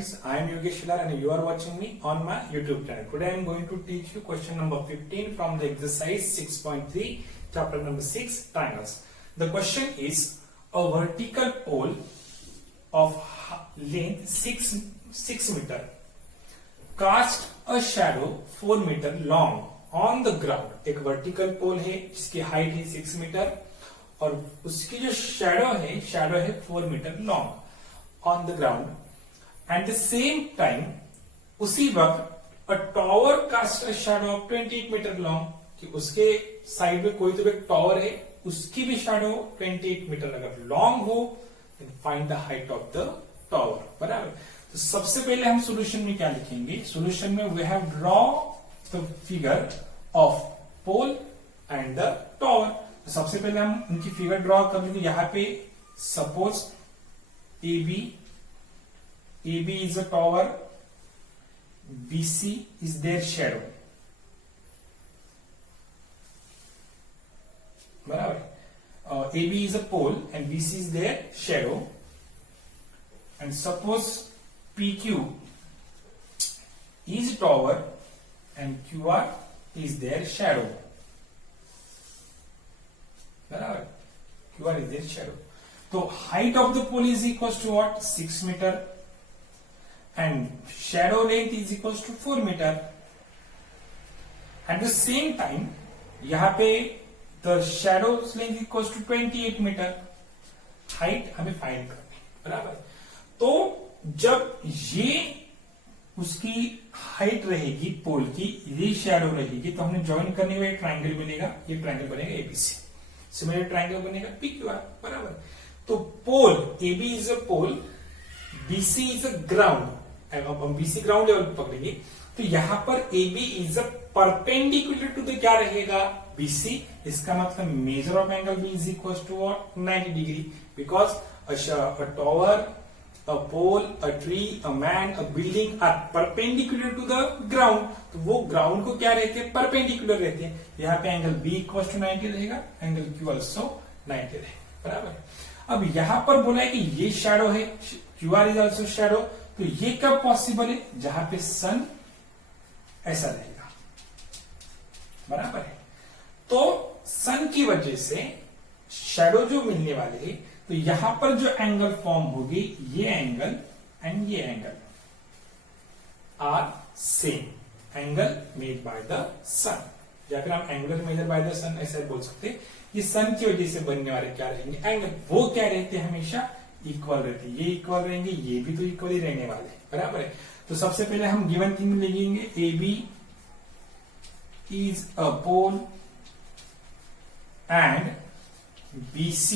friends, I am Yogesh Shilar and you are watching me on my YouTube channel. Today I am going to teach you question number 15 from the exercise 6.3, chapter number 6, triangles. The question is, a vertical pole of length 6 meter cast a shadow 4 meter long on the ground. एक vertical पोल है जिसकी height है 6 metre और उसकी जो shadow है 4 metre long on the ground. At the same time उसी वक्त a tower cast a shadow of 28 metre long, कि उसके साइड में कोई तो एक टावर है, उसकी भी शैडो 28 मीटर अगर लॉन्ग हो, find the height of the tower. बराबर. तो सबसे पहले हम सॉल्यूशन में क्या लिखेंगे? सॉल्यूशन में we have draw the figure of pole and the tower. तो सबसे पहले हम उनकी फिगर ड्रॉ कर लेंगे. यहां पे suppose AB is a tower, BC is their shadow. बराबर. AB is a pole and BC is their shadow. And suppose PQ is tower and QR is their shadow. बराबर. QR is their shadow. तो height of the pole is equals to what? 6 meter. And shadow length is equals to 4 meter. At the same time, यहाँ पे the shadow length equals to 28 meter. Height हमें find करनी है. बराबर. तो जब ये उसकी हाइट रहेगी पोल की, ये शैडो रहेगी, तो हमने ज्वाइन करने हुए ट्राइंगल बनेगा. ये ट्राइंगल बनेगा एबीसी. सिमिलर ट्राइंगल बनेगा पीक्यूआर. बराबर. तो pole AB is a pole, BC is a ground. अब हम BC ग्राउंड लेवल पकड़ेंगे तो यहां पर AB is a perpendicular to the क्या रहेगा? BC. इसका मतलब measure of angle B is equal to what? 90 degree. Because a tower, a pole, a tree, a man, a building are perpendicular to the ground. तो वो ground को क्या रहते हैं? परपेंडिकुलर रहते हैं. यहाँ पे एंगल B इक्वल टू 90 रहेगा, एंगल Q ऑल्सो 90 रहेगा. बराबर. अब यहां पर बोला है कि ये शैडो है, QR इज ऑल्सो शैडो. तो ये कब पॉसिबल है? जहां पे सन ऐसा रहेगा. बराबर है. तो सन की वजह से शैडो जो मिलने वाले है, तो यहां पर जो एंगल फॉर्म होगी, ये एंगल एंड ये angle are same angle made by the sun, या फिर हम angular measure by the sun ऐसा बोल सकते हैं. ये सन की वजह से बनने वाले क्या रहेंगे? एंगल. वो क्या रहते हैं? हमेशा इक्वल रहते हैं. ये इक्वल रहेंगे, ये भी तो इक्वल ही रहने वाले हैं. बराबर है. तो सबसे पहले हम गिवन थिंग लिखेंगे. AB is a pole and BC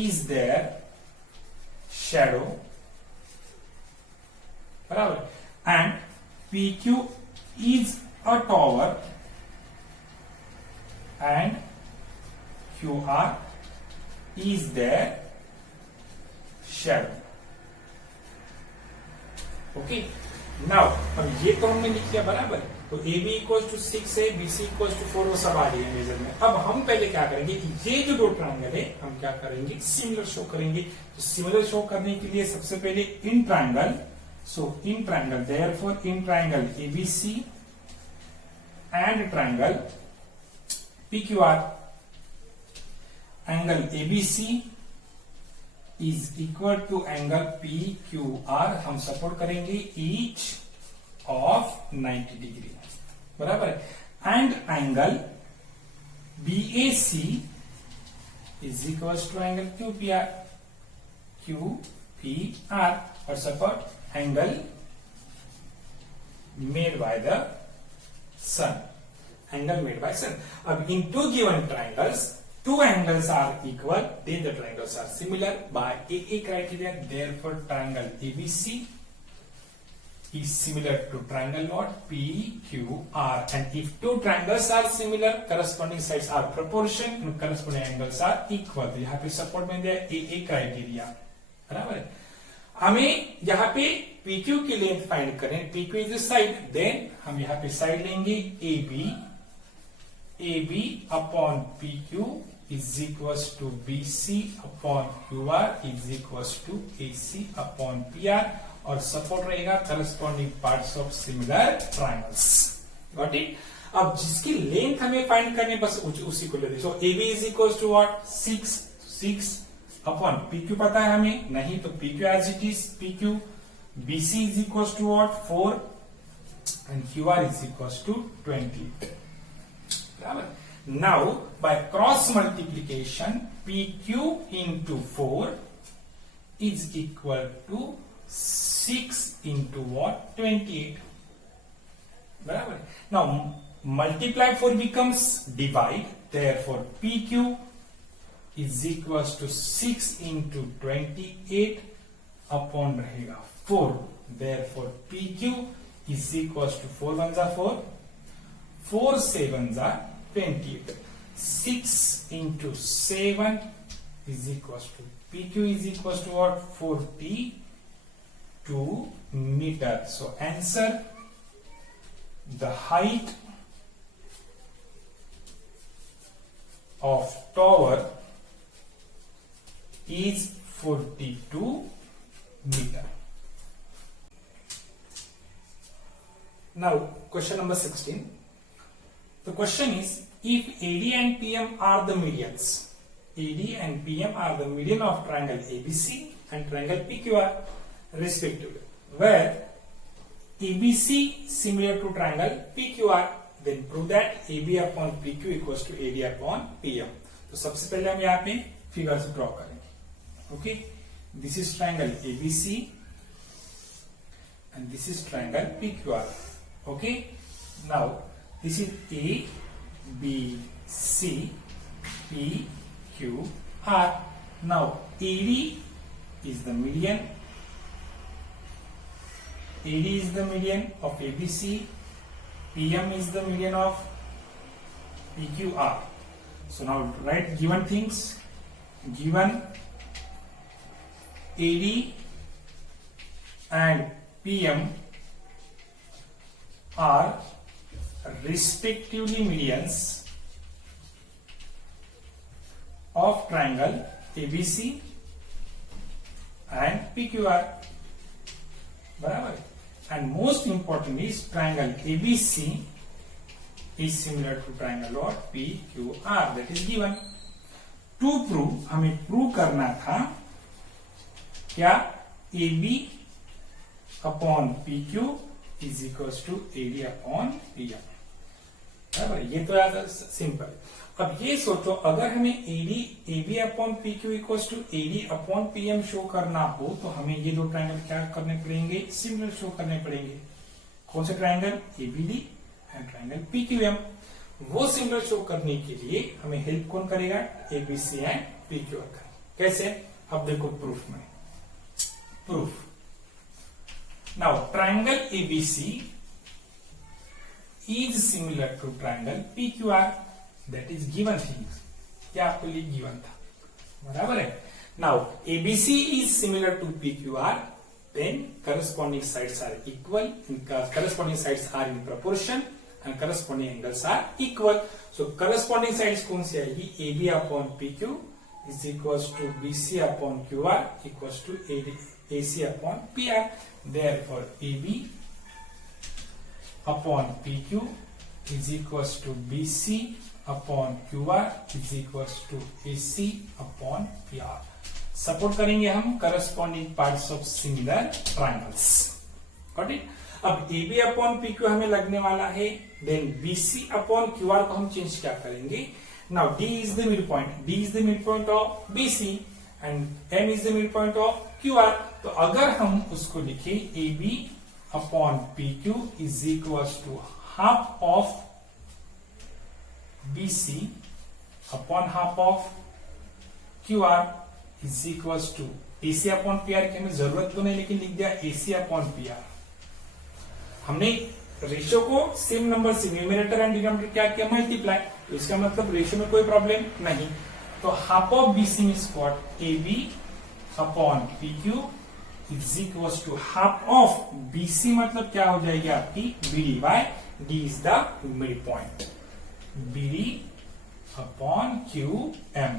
is their shadow. बराबर. And PQ is a tower and QR is their shadow. Okay. Now अब ये तो हमने लिख लिया. बराबर. तो AB इक्वल टू 6 है, BC इक्वल टू 4, वो सब आ रही है मेजर में. अब हम पहले क्या करेंगे? ये जो दो ट्राइंगल है हम क्या करेंगे? सिमिलर शो करेंगे. तो सिमिलर शो करने के लिए सबसे पहले in triangle. So in triangle, therefore in triangle ABC and triangle PQR, angle ABC is equal to angle PQR. हम सपोर्ट करेंगे ईच ऑफ 90 डिग्री. बराबर है. And angle BAC is equal to angle QPR और support angle made by the sun. Angle made by sun. अब in two given triangles, two angles are equal, then the triangles are similar by AA criteria. Therefore triangle ABC is similar to triangle what? PQR. And if two triangles are similar, corresponding sides are proportion and corresponding angles are equal. तो यहाँ पे support में दिया AA criteria. बराबर है. हमें यहाँ पे PQ की लेंथ फाइंड करें. PQ इज साइड, देन हम यहाँ पे साइड लेंगे AB upon PQ is equals to BC upon QR is equals to AC upon PR. और सपोर्ट रहेगा corresponding parts of similar triangles. Got it. अब जिसकी लेंथ हमें फाइंड करनी बस उसी को ले लीजिए। So AB is equal to what 6 upon PQ पता है हमें नहीं तो PQ as it is PQ। BC is equal to what 4 and QR is equals to 20. Now by cross multiplication PQ into 4 is equal to 6 into what 28. बराबर। Now multiply 4 becomes divide, therefore PQ is equals to 6 into 28 upon रहेगा 4, therefore PQ is equals to 4 ones are 4, 4 sevens are 28. 6 into 7 is equals to PQ is equals to what 42 meter. So answer, the height of tower is 42 meter. Now, question number 16. The question is, if AD and PM are the medians, AD and PM are the median of triangle ABC and triangle PQR respectively, where ABC similar to triangle PQR, then prove that AB upon PQ equals to AD upon PM. तो सबसे पहले हम यहाँ पे figure draw करेंगे। Okay, this is triangle ABC and this is triangle PQR. Okay, now this is A, B, C, P, Q, R. Now AD is the median. AD is the median of ABC. PM is the median of PQR. So now write given things. Given AD and PM are respectively medians of triangle ABC and PQR. बराबर। And most important is triangle ABC is similar to triangle or PQR, that is given. To prove, हमें prove करना था क्या AB upon PQ is equals to AD upon PM। बराबर, ये तो याद simple. अब ये सोचो, अगर हमें AB upon PQ equals to AD upon PM show करना हो तो हमें ये दो ट्रायंगल क्या करने पड़ेंगे, सिमिलर शो करने पड़ेंगे। कौन से triangle, ABD and triangle PQM। वो सिमिलर शो करने के लिए हमें हेल्प कौन करेगा, ABC एंड PQR का। कैसे, अब देखो प्रूफ में। Proof, now triangle ABC is similar to triangle PQR, that is given things। क्या आपको लिए गिवन था, बराबर है। Now ABC is similar to PQR, then corresponding sides are equal, corresponding sides are in proportion and corresponding angles are equal। So corresponding sides कौन सी आएगी, AB upon PQ is equals to BC upon QR equals to AC upon PR। Therefore AB upon PQ is equals to BC upon QR is equals to AC upon PR। Support करेंगे हम corresponding parts of similar triangles. Got it. अब AB upon PQ हमें लगने वाला है, then BC upon QR को हम change क्या करेंगे। Now D is the midpoint, D is the midpoint of BC and M is the midpoint of QR। तो अगर हम उसको लिखे AB upon PQ is equals to half of BC upon half of QR is equals to AC upon PR की हमें जरूरत तो नहीं, लेकिन लिख दिया AC अपॉन PR। हमने रेशियो को सेम नंबर से न्यूमरेटर एंड डिनोमिनेटर क्या किया, मल्टीप्लाई। तो इसका मतलब रेशियो में कोई प्रॉब्लम नहीं। तो half of BC means what, AB upon PQ is equals to half of BC मतलब क्या हो जाएगी आपकी BD by D is the midpoint, BD upon QM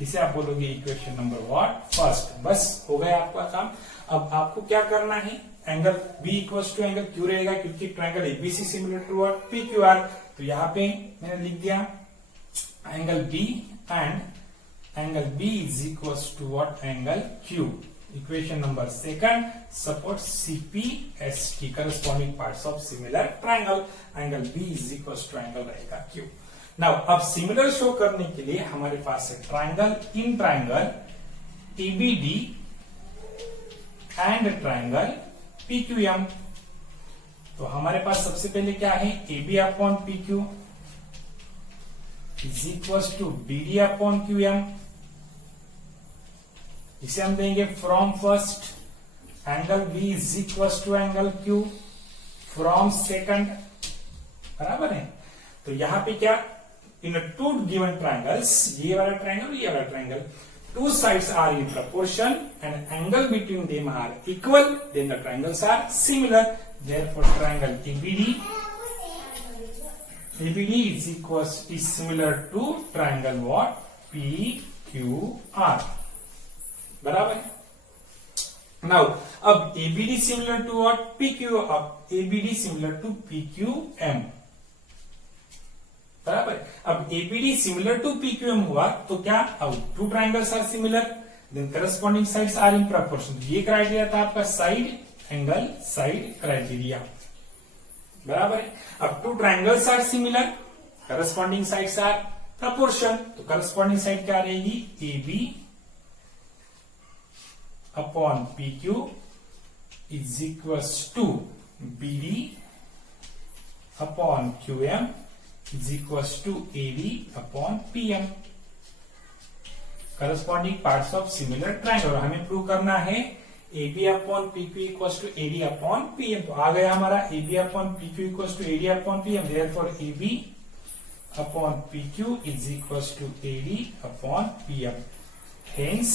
इसे आप बोलोगे इक्वेशन नंबर व्हाट फर्स्ट। बस हो गया आपका काम। अब आपको क्या करना है, angle B equal to angle Q रहेगा, क्योंकि triangle ABC similar to what P Q R. तो यहाँ पे मैंने लिख दिया angle B and angle B is equal to what angle Q. Equation number second, support CPST corresponding parts of similar triangle, angle B is equal to angle रहेगा Q. Now अब similar show करने के लिए हमारे पास है triangle, in triangle ABD and triangle PQM. तो हमारे पास सबसे पहले क्या है, AB upon PQ is equal to BD upon QM. इसे हम देंगे from first angle B is equal to angle Q from second, बराबर है। तो यहां पे क्या, इन टू गिवन ट्रायंगल्स, ये वाला ट्रायंगल ये वाला triangle, two sides are in proportion and angle between them are equal, then the triangles are similar. Therefore triangle ABD is similar to triangle what PQR, बराबर है। Now अब ABD similar to what PQ, अब ABD similar to PQM, बराबर। अब ABD similar to पीक्यूएम हुआ तो क्या, अब two triangles are similar, then corresponding sides are in proportion. ये क्राइटेरिया था आपका साइड एंगल साइड क्राइटेरिया, बराबर है। अब two triangles are similar, corresponding sides are proportion, तो करस्पॉन्डिंग साइड क्या रहेगी, AB upon PQ is equal to BD upon QM is equals to AD upon PM, corresponding parts of similar triangle। हमें prove करना है AB upon PQ equals to AD upon PM। तो आ गया हमारा AB upon PQ equals to AD upon PM, therefore AB upon PQ is equals to AD upon PM। Hence